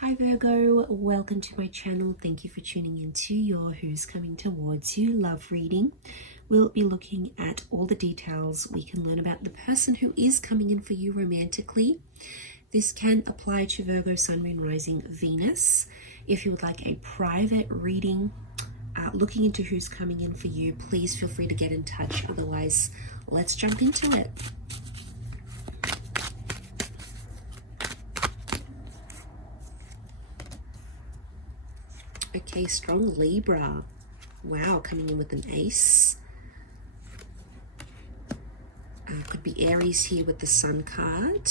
Hi Virgo, welcome to my channel. Thank you for tuning into your Who's Coming Towards You love reading. We'll be looking at all the details. We can learn about the person who is coming in for you romantically. This can apply to Virgo, Sun, Moon, Rising, Venus. If you would like a private reading, looking into who's coming in for you, please feel free to get in touch. Otherwise, let's jump into it. Okay, strong Libra. Wow, coming in with an ace. Could be Aries here with the Sun card.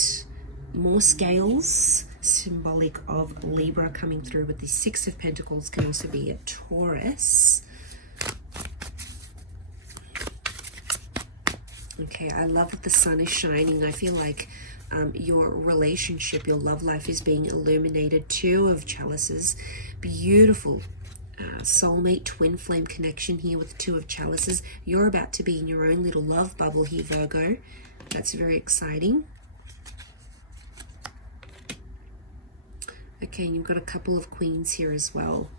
More scales, symbolic of Libra coming through with the Six of Pentacles. Can also be a Taurus. Okay, I love that the sun is shining. I feel like your relationship, your love life is being illuminated. Two of chalices. Beautiful soulmate twin flame connection here with Two of chalices. You're about to be in your own little love bubble here, Virgo. That's very exciting. Okay, and you've got a couple of queens here as well.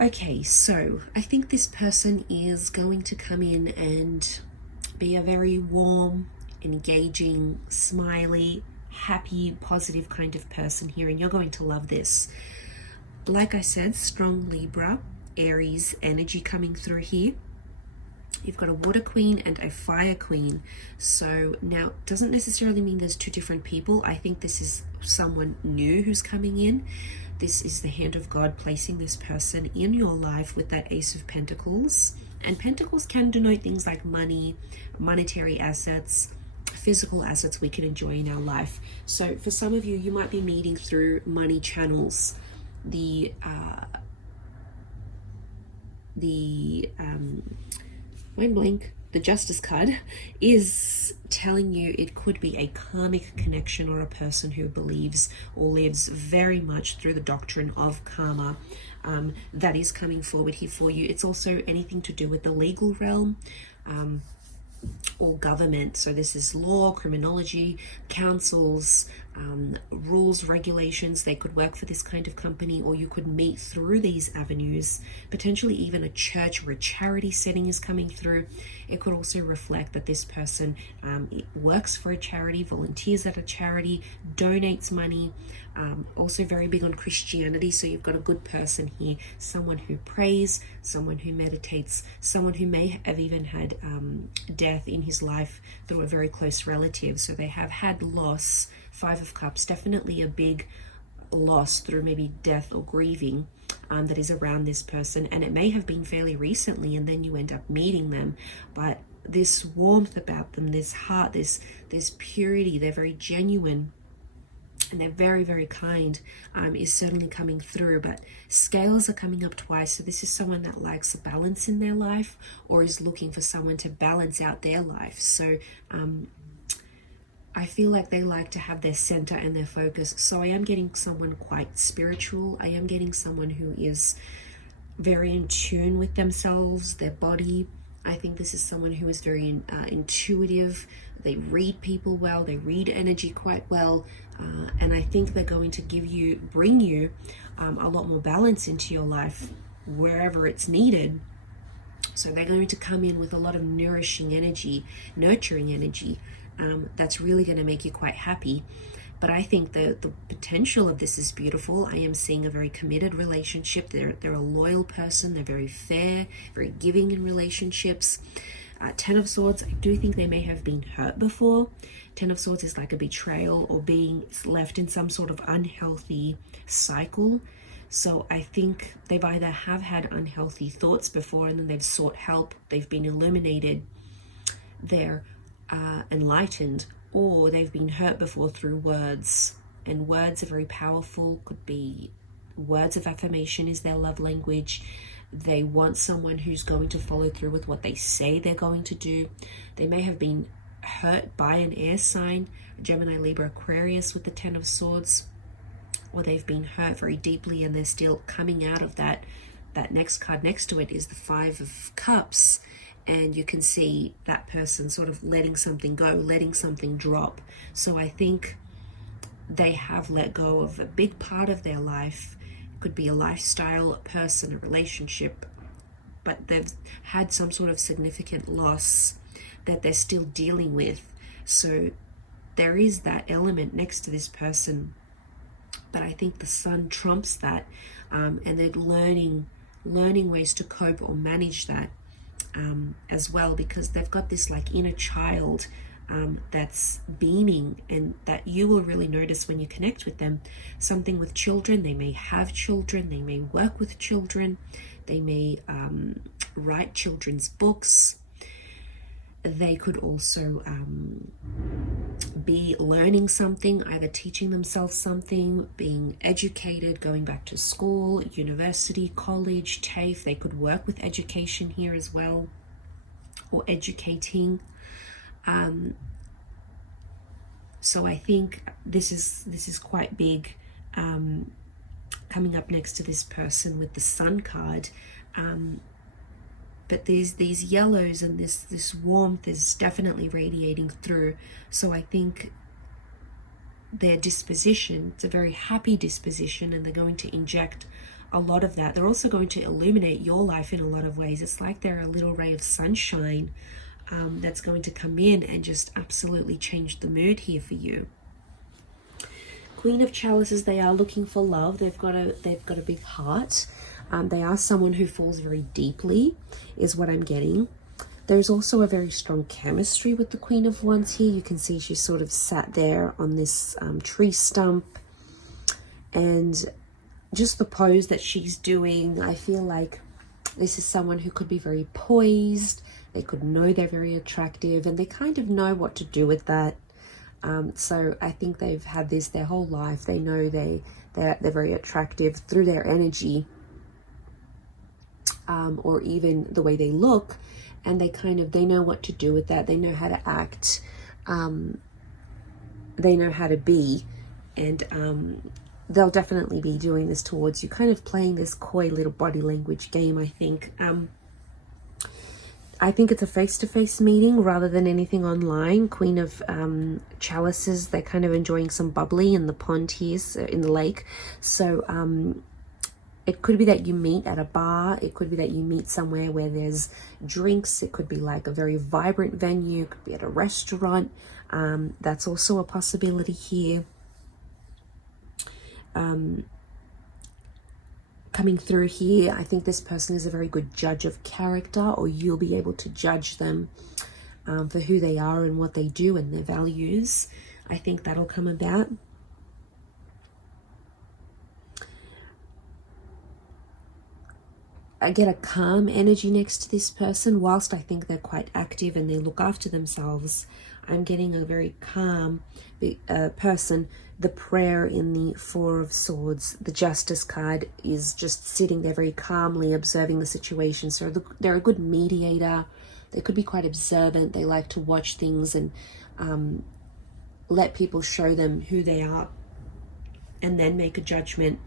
Okay, so I think this person is going to come in and be a very warm, engaging, smiley, happy, positive kind of person here, and you're going to love this. Like I said, strong Libra, Aries energy coming through here. You've got a water queen and a fire queen. So now it doesn't necessarily mean there's two different people. I think this is someone new who's coming in. This is the hand of God placing this person in your life with that Ace of Pentacles. And Pentacles can denote things like money, monetary assets, physical assets we can enjoy in our life. So for some of you, you might be meeting through money channels. The Justice card is telling you it could be a karmic connection or a person who believes or lives very much through the doctrine of karma that is coming forward here for you. It's also anything to do with the legal realm or government. So this is law, criminology, councils, rules, regulations. They could work for this kind of company, or you could meet through these avenues. Potentially even a church or a charity setting is coming through. It could also reflect that this person works for a charity, volunteers at a charity, donates money. Also very big on Christianity. So you've got a good person here, someone who prays, someone who meditates, someone who may have even had death in his life through a very close relative. So they have had loss. Five of Cups, definitely a big loss through maybe death or grieving that is around this person. And it may have been fairly recently, and then you end up meeting them. But this warmth about them, this heart, this purity, they're very genuine. And they're very, very kind, is certainly coming through. But scales are coming up twice. So this is someone that likes a balance in their life, or is looking for someone to balance out their life. So I feel like they like to have their center and their focus. So I am getting someone quite spiritual. I am getting someone who is very in tune with themselves, their body. I think this is someone who is very intuitive. They read people well. They read energy quite well. And I think they're going to bring you a lot more balance into your life wherever it's needed. So they're going to come in with a lot of nourishing energy, nurturing energy. That's really going to make you quite happy. But I think the potential of this is beautiful. I am seeing a very committed relationship. They're a loyal person. They're very fair, very giving in relationships. Ten of Swords, I do think they may have been hurt before. Ten of Swords is like a betrayal or being left in some sort of unhealthy cycle. So I think they've either have had unhealthy thoughts before, and then they've sought help. They've been illuminated. They're enlightened, or they've been hurt before through words. And words are very powerful. Could be words of affirmation is their love language. They want someone who's going to follow through with what they say they're going to do. They may have been hurt by an air sign, Gemini, Libra, Aquarius with the Ten of Swords, or they've been hurt very deeply and they're still coming out of that. That next card next to it is the Five of Cups. And you can see that person sort of letting something go, letting something drop. So I think they have let go of a big part of their life. It could be a lifestyle, a person, a relationship, but they've had some sort of significant loss that they're still dealing with. So there is that element next to this person, but I think the sun trumps that, and they're learning ways to cope or manage that as well, because they've got this like inner child that's beaming, and that you will really notice when you connect with them. Something with children, they may have children, they may work with children, they may write children's books. They could also be learning something, either teaching themselves something, being educated, going back to school, university, college, TAFE. They could work with education here as well, or educating. So I think this is quite big, coming up next to this person with the Sun card. But these yellows and this warmth is definitely radiating through. So I think their disposition, it's a very happy disposition, and they're going to inject a lot of that. They're also going to illuminate your life in a lot of ways. It's like they're a little ray of sunshine that's going to come in and just absolutely change the mood here for you. Queen of Chalices, they are looking for love. They've got a big heart. They are someone who falls very deeply, is what I'm getting. There's also a very strong chemistry with the Queen of Wands here. You can see she sort of sat there on this tree stump, and just the pose that she's doing, I feel like this is someone who could be very poised. They could know they're very attractive, and they kind of know what to do with that. So I think they've had this their whole life. They know they're very attractive through their energy, or even the way they look, and they know what to do with that. They know how to act. They know how to be, and they'll definitely be doing this towards you, kind of playing this coy little body language game, I think. I think it's a face-to-face meeting rather than anything online. Queen of Chalices, they're kind of enjoying some bubbly in the pond here, so in the lake. So it could be that you meet at a bar. It could be that you meet somewhere where there's drinks. It could be like a very vibrant venue. It could be at a restaurant. That's also a possibility here. Coming through here, I think this person is a very good judge of character, or you'll be able to judge them for who they are and what they do and their values. I think that'll come about. I get a calm energy next to this person. Whilst I think they're quite active and they look after themselves, I'm getting a very calm person. The prayer in the Four of Swords, the Justice card, is just sitting there very calmly observing the situation. So they're a good mediator. They could be quite observant. They like to watch things and let people show them who they are and then make a judgment.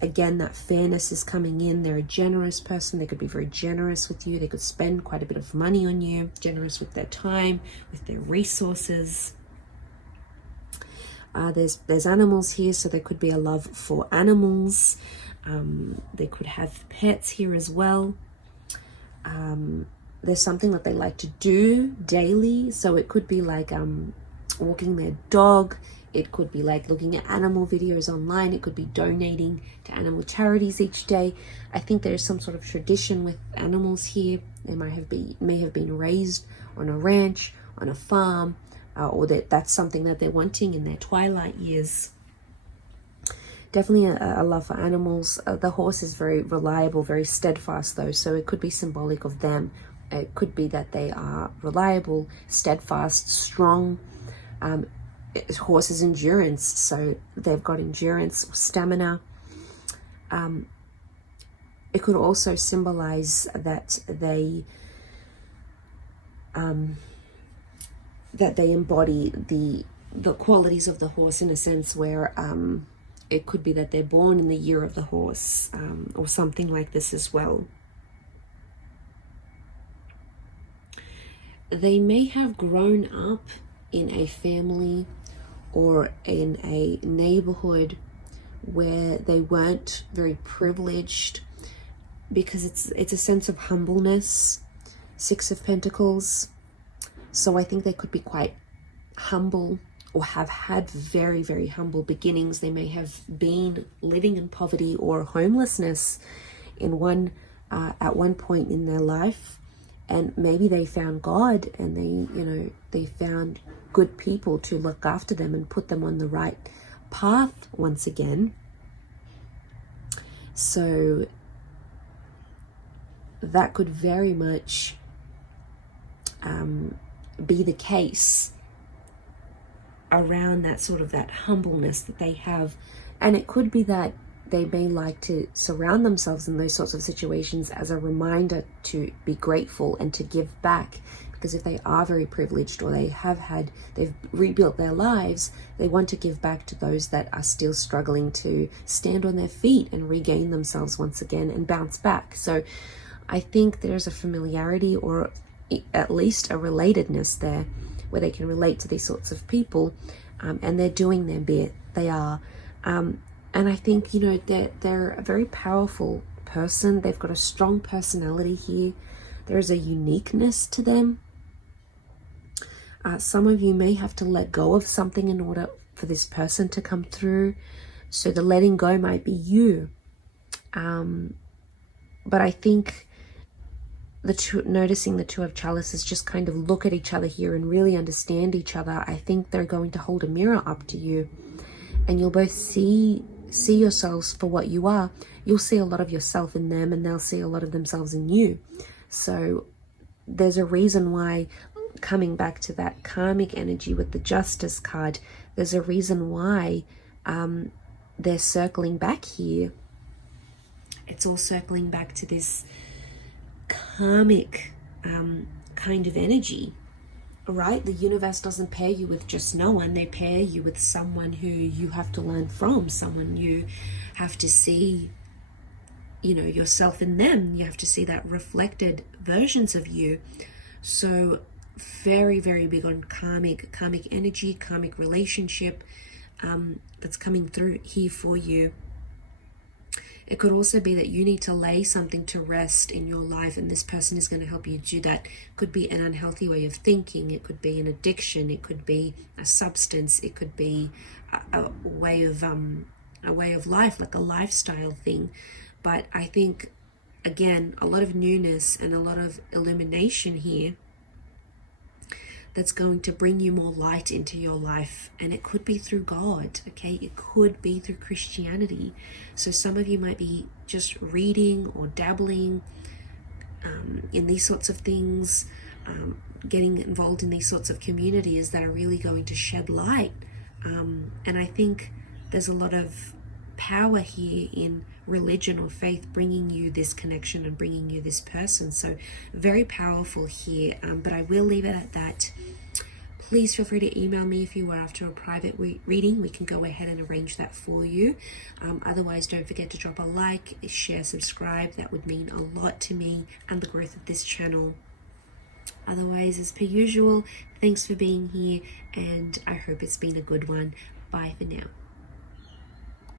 Again, that fairness is coming in. They're a generous person. They could be very generous with you. They could spend quite a bit of money on you, generous with their time, with their resources. There's animals here, so there could be a love for animals. They could have pets here as well. There's something that they like to do daily, so it could be like walking their dog. It could be like looking at animal videos online. It could be donating to animal charities each day. I think there's some sort of tradition with animals here. They may have been raised on a ranch, on a farm, or that's something that they're wanting in their twilight years. Definitely a love for animals. The horse is very reliable, very steadfast though, so it could be symbolic of them. It could be that they are reliable, steadfast, strong. Horse is endurance, so they've got endurance, stamina. It could also symbolize that they embody the qualities of the horse, in a sense where it could be that they're born in the year of the horse, or something like this as well. They may have grown up in a family or in a neighborhood where they weren't very privileged, because it's a sense of humbleness. Six of Pentacles. So I think they could be quite humble, or have had very, very humble beginnings. They may have been living in poverty or homelessness at one point in their life, and maybe they found God, and they found good people to look after them and put them on the right path once again. So that could very much be the case around that sort of that humbleness that they have. And it could be that they may like to surround themselves in those sorts of situations as a reminder to be grateful and to give back, because if they are very privileged, or they've rebuilt their lives, they want to give back to those that are still struggling to stand on their feet and regain themselves once again and bounce back. So I think there's a familiarity, or at least a relatedness there, where they can relate to these sorts of people, and they're doing their bit. They are. And I think, they're a very powerful person. They've got a strong personality here. There's a uniqueness to them. Some of you may have to let go of something in order for this person to come through. So the letting go might be you. But I think noticing the Two of Chalices, just kind of look at each other here and really understand each other. I think they're going to hold a mirror up to you, and you'll both see yourselves for what you are. You'll see a lot of yourself in them, and they'll see a lot of themselves in you. So there's a reason why, coming back to that karmic energy with the Justice card, there's a reason why they're circling back here. It's all circling back to this karmic kind of energy, right? The universe doesn't pair you with just no one. They pair you with someone who you have to learn from, someone you have to see, yourself in them. You have to see that reflected versions of you. So very, very big on karmic energy, karmic relationship that's coming through here for you. It could also be that you need to lay something to rest in your life, and this person is going to help you do that. It could be an unhealthy way of thinking. It could be an addiction. It could be a substance. It could be a way of life, like a lifestyle thing. But I think, again, a lot of newness and a lot of illumination here that's going to bring you more light into your life. And it could be through God, okay? It could be through Christianity. So some of you might be just reading or dabbling in these sorts of things, getting involved in these sorts of communities that are really going to shed light. And I think there's a lot of power here in religion or faith bringing you this connection and bringing you this person. So very powerful here, but I will leave it at that. Please feel free to email me if you are after a private reading. We can go ahead and arrange that for you. Otherwise, don't forget to drop a like, share, subscribe. That would mean a lot to me and the growth of this channel. Otherwise, as per usual, thanks for being here, and I hope it's been a good one. Bye for now.